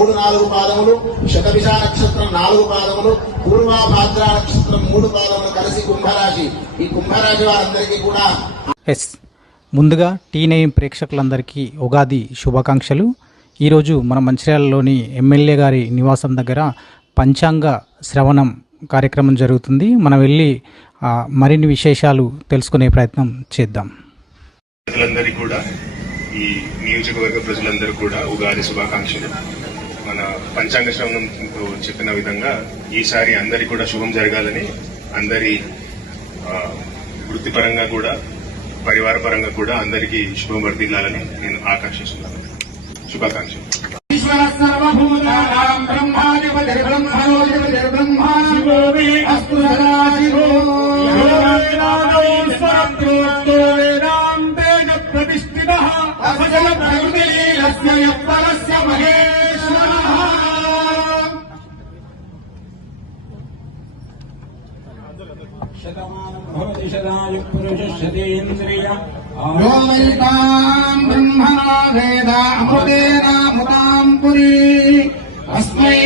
3-4 పాదములు, శతభిష నక్షత్రం 4 పాదములు, పూర్వాభాద్ర నక్షత్రం 3 పాదములు కలిసి కుంభరాశి. ఈ కుంభరాశి వారందరికీ కూడా ముందుగా టీ9 ప్రేక్షకులందరికీ ఉగాది శుభాకాంక్షలు. ఈరోజు మన మంచిర్యాలలోని ఎమ్మెల్యే గారి నివాసం దగ్గర పంచాంగ శ్రవణం కార్యక్రమం జరుగుతుంది. మనం వెళ్ళి మరిన్ని విశేషాలు తెలుసుకునే ప్రయత్నం చేద్దాం. ప్రజలందరికీ కూడా, ఈ నియోజకవర్గ ప్రజలందరూ కూడా ఉగాది శుభాకాంక్షలు. మన పంచాంగ శ్రవణంతో చెప్పిన విధంగా ఈసారి అందరికీ కూడా శుభం జరగాలని, అందరి వృత్తిపరంగా కూడా పరివార పరంగా కూడా అందరికీ శుభం వర్ధిల్లాలని నేను ఆకాంక్షిస్తున్నాను. శుభాకాంక్షలు. योमयिताम् ब्रह्मणा वेदामृतेनामृताम् पुरी अस्मै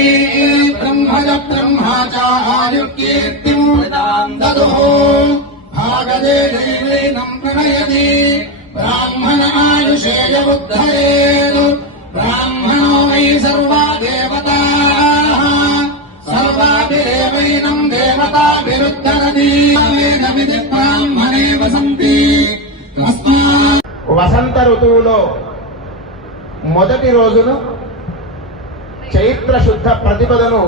ब्रह्मज ब्रह्मा च आयुर्कीर्तिम् ददुः भागदे देवेनम् प्रणयति ब्राह्मण आयुषेय बुद्धरेत् ब्राह्मणो वै सर्वा देवताः सर्वाभिरेवैनम् देवताभिरुद्धरति ब्राह्मणे वसन्ति. వసంత ఋతువులో మొదటి రోజును చైత్ర శుద్ధ ప్రతిపదను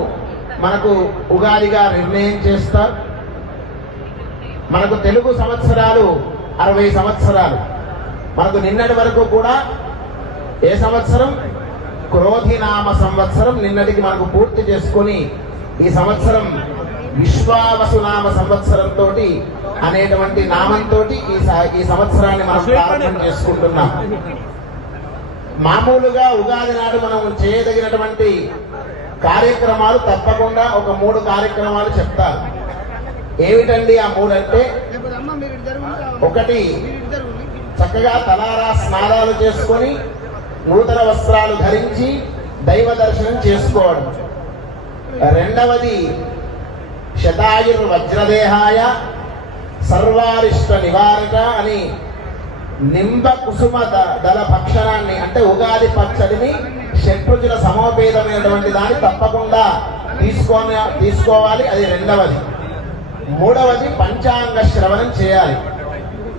మనకు ఉగాదిగా నిర్ణయం చేస్తారు. మనకు తెలుగు సంవత్సరాలు 60 సంవత్సరాలు. మనకు నిన్నటి వరకు కూడా ఏ సంవత్సరం? క్రోధినామ సంవత్సరం నిన్నటికి మనకు పూర్తి చేసుకొని ఈ సంవత్సరం విశ్వావసునామ సంవత్సరంతో అనేటువంటి నామంతో ఈ సంవత్సరాన్ని మనం ప్రారంభం చేసుకుంటున్నాం. మామూలుగా ఉగాది నాడు మనం చేయదగినటువంటి కార్యక్రమాలు తప్పకుండా ఒక 3 కార్యక్రమాలు చెప్తారు. ఏమిటండి ఆ 3 అంటే? ఒకటి, చక్కగా తలారా స్నానాలు చేసుకొని నూతన వస్త్రాలు ధరించి దైవ దర్శనం చేసుకోవడం. రెండవది, శతాయుర్వజ్రదేహాయ సర్వారిష్ట నివారక అని నింబ కుసుమ దళ భక్షణాన్ని, అంటే ఉగాది పచ్చడిని షట్రుచుల సమోపేతమైనటువంటి దాన్ని తప్పకుండా తీసుకోవాలి. అది రెండవది. మూడవది, పంచాంగ శ్రవణం చేయాలి.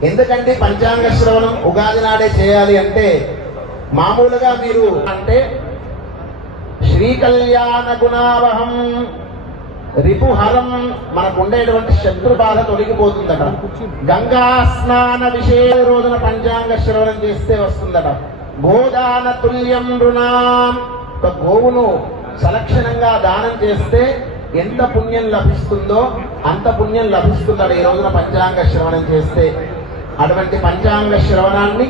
ఎందుకంటే పంచాంగ శ్రవణం ఉగాది నాడే చేయాలి అంటే, మామూలుగా మీరు అంటే శ్రీకళ్యాణ గుణావహం రిపుహరం, మనకు ఉండేటువంటి శత్రుబాధ తొలగిపోతుందట. గంగా స్నాన విశేష రోజున పంచాంగ శ్రవణం చేస్తే వస్తుందట. గోదాన తుల్యం రుణాం, ఒక గోవును సలక్షణంగా దానం చేస్తే ఎంత పుణ్యం లభిస్తుందో అంత పుణ్యం లభిస్తుందట ఈ రోజున పంచాంగ శ్రవణం చేస్తే. అటువంటి పంచాంగ శ్రవణాన్ని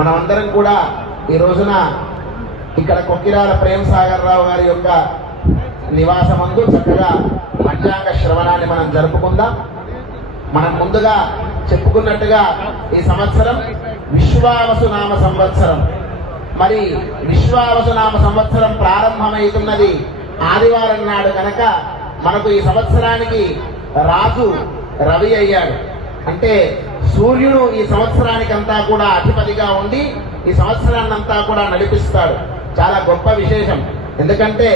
మనం అందరం కూడా ఈ రోజున ఇక్కడ కొక్కిరాల ప్రేమ్ సాగర్ రావు గారి యొక్క నివాసమందు చక్కగా పంచాంగ శ్రవణాన్ని మనం జరుపుకుందాం. మనం ముందుగా చెప్పుకున్నట్టుగా ఈ సంవత్సరం విశ్వావసునామ సంవత్సరం. మరి విశ్వావసునామ సంవత్సరం ప్రారంభమవుతున్నది ఆదివారం నాడు కనుక మనకు ఈ సంవత్సరానికి రాజు రవి అయ్యాడు. అంటే సూర్యుడు ఈ సంవత్సరానికంతా కూడా అధిపతిగా ఉండి ఈ సంవత్సరాన్నంతా కూడా నడిపిస్తాడు. చాలా గొప్ప విశేషం. ఎందుకంటే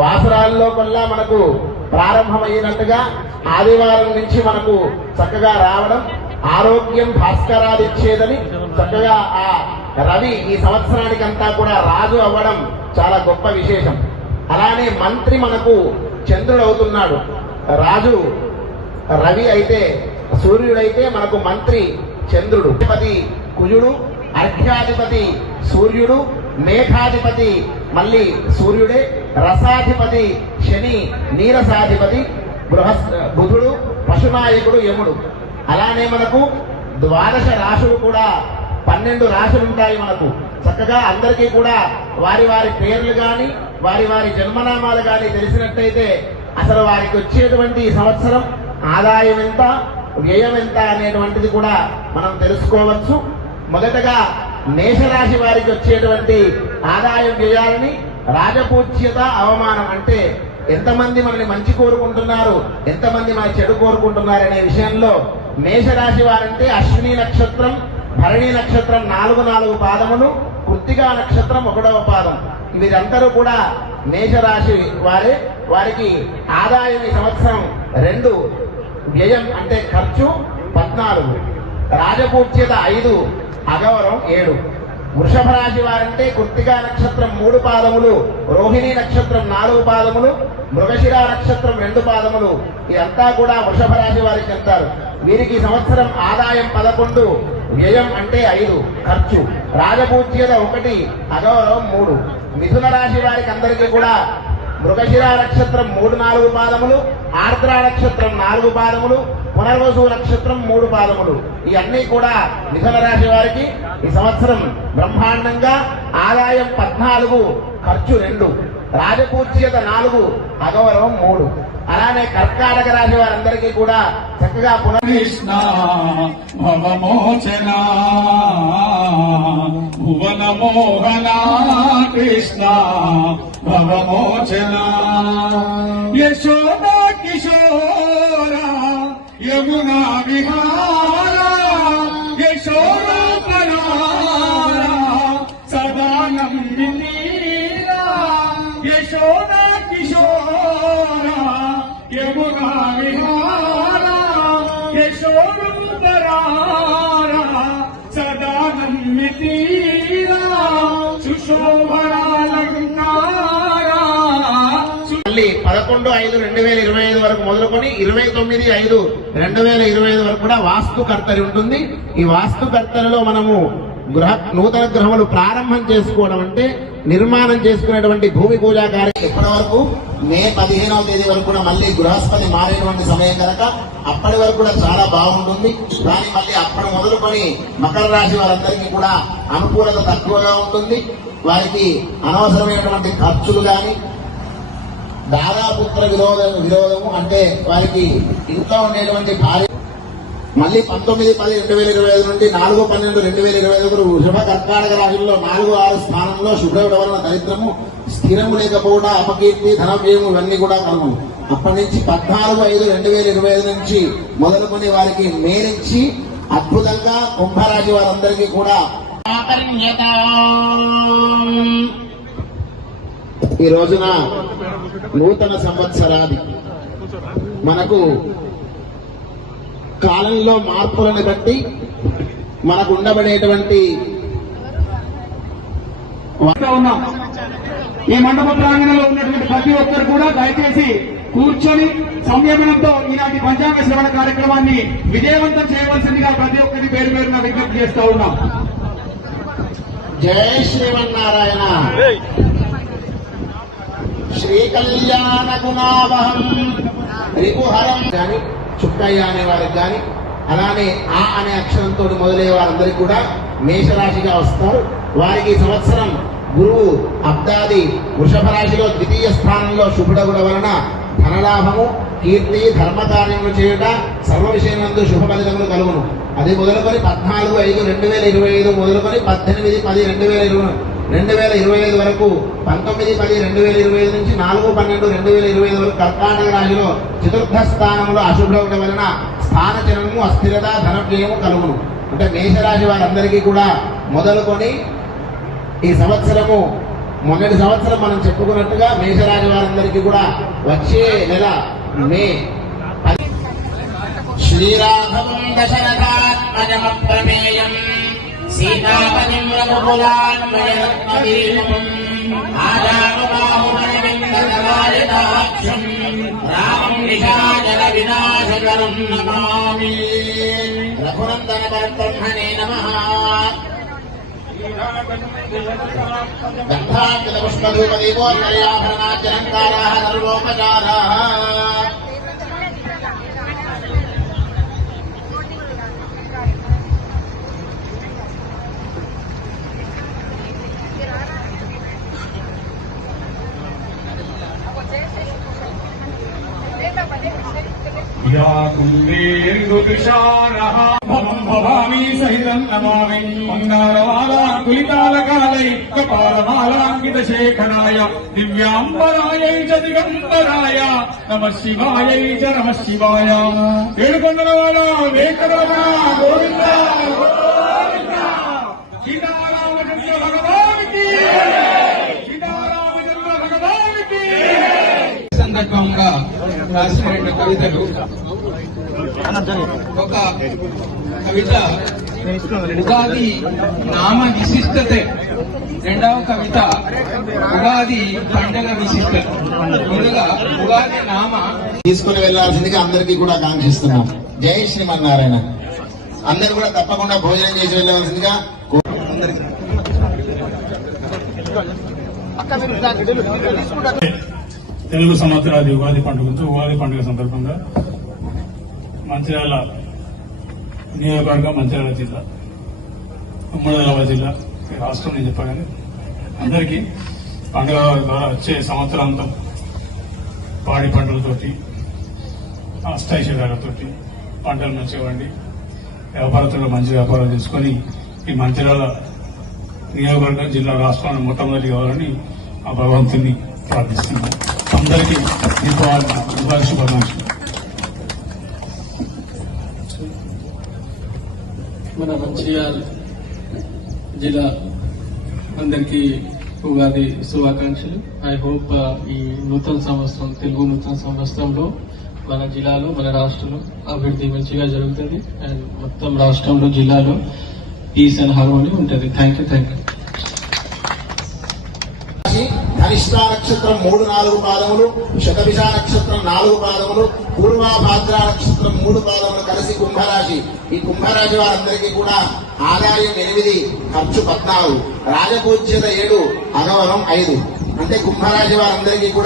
వాసరాల్లో కల్లా మనకు ప్రారంభమైనట్టుగా ఆదివారం నుంచి మనకు చక్కగా రావడం, ఆరోగ్యం భాస్కరాదిచ్చేదని చక్కగా ఆ రవి ఈ సంవత్సరానికంతా కూడా రాజు అవ్వడం చాలా గొప్ప విశేషం. అలానే మంత్రి మనకు చంద్రుడు అవుతున్నాడు. రాజు రవి అయితే, సూర్యుడైతే మనకు మంత్రి చంద్రుడు. అధిపతి కుజుడు, అర్ఘ్యాధిపతి సూర్యుడు, మేఘాధిపతి మళ్ళీ సూర్యుడే, రసాధిపతి శని, నీరసాధిపతి బుధుడు, పశునాయకుడు యముడు. అలానే మనకు 12 రాశులు కూడా 12 రాశులు ఉంటాయి మనకు. చక్కగా అందరికీ కూడా వారి వారి పేర్లు కానీ వారి వారి జన్మనామాలు కానీ తెలిసినట్టయితే అసలు వారికి వచ్చేటువంటి సంవత్సరం ఆదాయం ఎంత, వ్యయం ఎంత అనేటువంటిది కూడా మనం తెలుసుకోవచ్చు. మొదటగా మేషరాశి వారికి వచ్చేటువంటి ఆదాయం వ్యయాలని రాజపూజ్యత అవమానం అంటే ఎంతమంది మనల్ని మంచి కోరుకుంటున్నారు, ఎంతమంది మన చెడు కోరుకుంటున్నారు అనే విషయంలో మేషరాశి వారంటే అశ్విని నక్షత్రం, భరణి నక్షత్రం 4 పాదములు, కృత్తికా నక్షత్రం 1వ పాదం. వీరందరూ కూడా మేషరాశి వారే. వారికి ఆదాయం ఈ సంవత్సరం 2, వ్యయం అంటే ఖర్చు 14, రాజపూజ్యత 5, అగౌరవం 7. వృషభ రాశి వారంటే కృత్తికా నక్షత్రం 3 పాదములు, రోహిణి నక్షత్రం 4 పాదములు, మృగశిర నక్షత్రం 2 పాదములు. ఇదంతా కూడా వృషభ రాశి వారికి చెప్తారు. వీరికి సంవత్సరం ఆదాయం 11, వ్యయం అంటే 5, ఖర్చు, రాజపూజ్యత 1, అగౌరవం 3. మిథున రాశి వారికి అందరికీ కూడా మృగశిర నక్షత్రం 3-4 పాదములు, ఆర్ద్ర నక్షత్రం 4 పాదములు, పునర్వసు నక్షత్రం 3 పాదములు. ఇవన్నీ కూడా మిథున రాశి వారికి ఈ సంవత్సరం బ్రహ్మాండంగా ఆదాయం 14, ఖర్చు 2, రాజపూజ్యత 4, అగౌరవం 3. అలానే కర్కాటక రాశి వారందరికీ కూడా చక్కగా కృష్ణ భవమోచన భువన మోహన కృష్ణ భవమోచన యశోదా కిశోర యమునా విహార యశోదా పరార సదానం వినీరా యశోదా కిశోర యమునా విహార యశోరుపరార సదానం మితీరా సుశోభరాలంకార. మళ్ళీ 11/5/2025 వరకు మొదలుకొని 29/5/2025 వరకు కూడా వాస్తుకర్తరి ఉంటుంది. ఈ వాస్తుకర్తరిలో మనము నూతన గ్రహములు ప్రారంభం చేసుకోవడం అంటే నిర్మాణం చేసుకునేటువంటి భూమి పూజా కార్యం ఇప్పటి వరకు మే 15వ తేదీ వరకు కూడా మళ్ళీ బృహస్పతి మారేటువంటి సమయం కనుక అప్పటి వరకు కూడా చాలా బాగుంటుంది. కానీ మళ్ళీ అప్పటి మొదలుకొని మకర రాశి వారందరికీ కూడా అనుకూలత తక్కువగా ఉంటుంది. వారికి అనవసరమైనటువంటి ఖర్చులు కానీ, దాదాపుత్ర విరోధము అంటే వారికి ఇంట్లో ఉండేటువంటి భార్య మళ్ళీ 19/10/2025 నుండి 4/12/2025 వరకు వృషభ కర్కాటక రాశుల్లో 4-6 స్థానంలో శుభ్రవుడ వలన దరిద్రము, స్థిరము లేకపోవడం, అపకీర్తి, ధనవ్యయము ఇవన్నీ కూడా కలుగును. అప్పటి నుంచి 14/5/2025 నుంచి మొదలుకొని వారికి మే నుంచి అద్భుతంగా కుంభరాశి వారందరికీ కూడా ఈ రోజున నూతన సంవత్సరాది మనకు కాలంలో మార్పులను బట్టి మనకు ఉండబడేటువంటి ఉన్నాం. ఈ మండప ప్రాంగణంలో ఉన్నటువంటి ప్రతి ఒక్కరు కూడా దయచేసి కూర్చొని సంయమనంతో ఈనాటి పంచాంగ శ్రవణ కార్యక్రమాన్ని విజయవంతం చేయవలసిందిగా ప్రతి ఒక్కరి పేరు పేరున విజ్ఞప్తి చేస్తూ ఉన్నాం. జయ శ్రీమన్నారాయణ. శ్రీకళ్యాణ గుణావహం రిపుహరం కానీ చుక్కయ్య అనే వారికి కానీ, అలానే ఆ అనే అక్షరంతో మొదలయ్యే వారందరికీ కూడా మేషరాశిగా వస్తారు. వారికి ఈ సంవత్సరం గురువు అబ్దాది వృషభ రాశిలో 2వ స్థానంలో శుభుడగుడ వలన ధనలాభము, కీర్తి, ధర్మకార్యములు చేయుట, సర్వ విషయమందు శుభ ఫలితములు కలుగును. అది మొదలుకొని 14/5/2025 మొదలుకొని 18/10/2025 వరకు 19/10/2025 నుంచి 4/12/2025 వరకు కర్కాటక రాశిలో చతుర్థ స్థానంలో అశుభుడవడం వలన స్థానచలనము, అస్థిరత, ధనవ్యయము కలుగును. అంటే మేషరాశి వారందరికీ కూడా మొదలుకొని ఈ సంవత్సరము మొన్నటి సంవత్సరం మనం చెప్పుకున్నట్టుగా మేషరాశి వారందరికీ కూడా వచ్చే నెల మే శ్రీరాఘవం దశరథాత్మజమప్రమేయం సీతాపతిం రఘుకులాన్వయరత్నవీరం ఆజానుబాహుమణివిందకరాజితాక్షం రామం నిశాచర వినాశకరం నమామి. రఘునందన పరబ్రహ్మణే నమః. గంధాంకిత పుష్పధూప దీపోత్తర్యాభరణాద్యంకారాః సర్వోపచారాః. భవామి సహితం నమామి మంగళవాలా కులికాలకాలై పాలమాలాంకిత శేఖరాయ దివ్యాంబరాయై చ దిగంబరాయ నమః శివాయై చ నమః శివాయ. ఏడుకొండలవాడ వెంకటరమణ గోవింద గోవింద. సీతారామచంద్ర భగవానికి సీతారామచంద్ర భగవానికి. సందర్భంగా రాసిన 2 కవితలు. ఒక కవిత ఉగాది నామ విశిష్టతే, రెండవ కవిత ఉగాది పండగ విశిష్టత. ముందుగా ఉగాది నామ తీసుకుని వెళ్లాల్సిందిగా అందరికీ కూడా ఆకాంక్షిస్తున్నాం. జై శ్రీమన్నారాయణ. అందరూ కూడా తప్పకుండా భోజనం చేసి వెళ్ళవలసిందిగా తెలుగు సంవత్సరాది ఉగాది పండుగ సందర్భంగా మంచిర్యాల నియోజకవర్గం, మంచిర్యాల జిల్లా, ఉమ్మడి ఆదిలాబాద్ జిల్లా, రాష్ట్రం నేను చెప్పగానే అందరికీ పండుగ ద్వారా వచ్చే సంవత్సరాంతం పాడి పంటలతోటి, అష్టైశ్వర్యాలతోటి పంటలు మంచిగా వండి వ్యాపారస్తులు మంచి వ్యాపారాలు చేసుకుని ఈ మంచిర్యాల నియోజకవర్గం, జిల్లా, రాష్ట్రాన్ని మొట్టమొదటి కావాలని ఆ భగవంతుని ప్రార్థిస్తున్నాను. అందరికీ ఉగాది శుభాకాంక్షలు. మన మంచిర్యాల జిల్లా అందరికీ ఉగాది శుభాకాంక్షలు. ఐ హోప్ ఈ నూతన సంవత్సరం, తెలుగు నూతన సంవత్సరంలో మన జిల్లాలో, మన రాష్ట్రంలో అభివృద్ధి మంచిగా జరుగుతుంది అండ్ మొత్తం రాష్ట్రంలో, జిల్లాలో పీస్ అండ్ హార్మోనీ ఉంటుంది. Thank you. ధనిష్ఠా నక్షత్రం 3-4 పాదములు, శతభిష నక్షత్రం 4 పాదములు, పూర్వాభాద్ర నక్షత్రం 3 పాదములు కలిసి కుంభరాశి. ఈ కుంభరాశి వారందరికీ కూడా ఆదాయం 8, ఖర్చు 14, రాజపూజ్యత 7, అగౌరవం 5. అంటే కుంభరాశి వారందరికీ కూడా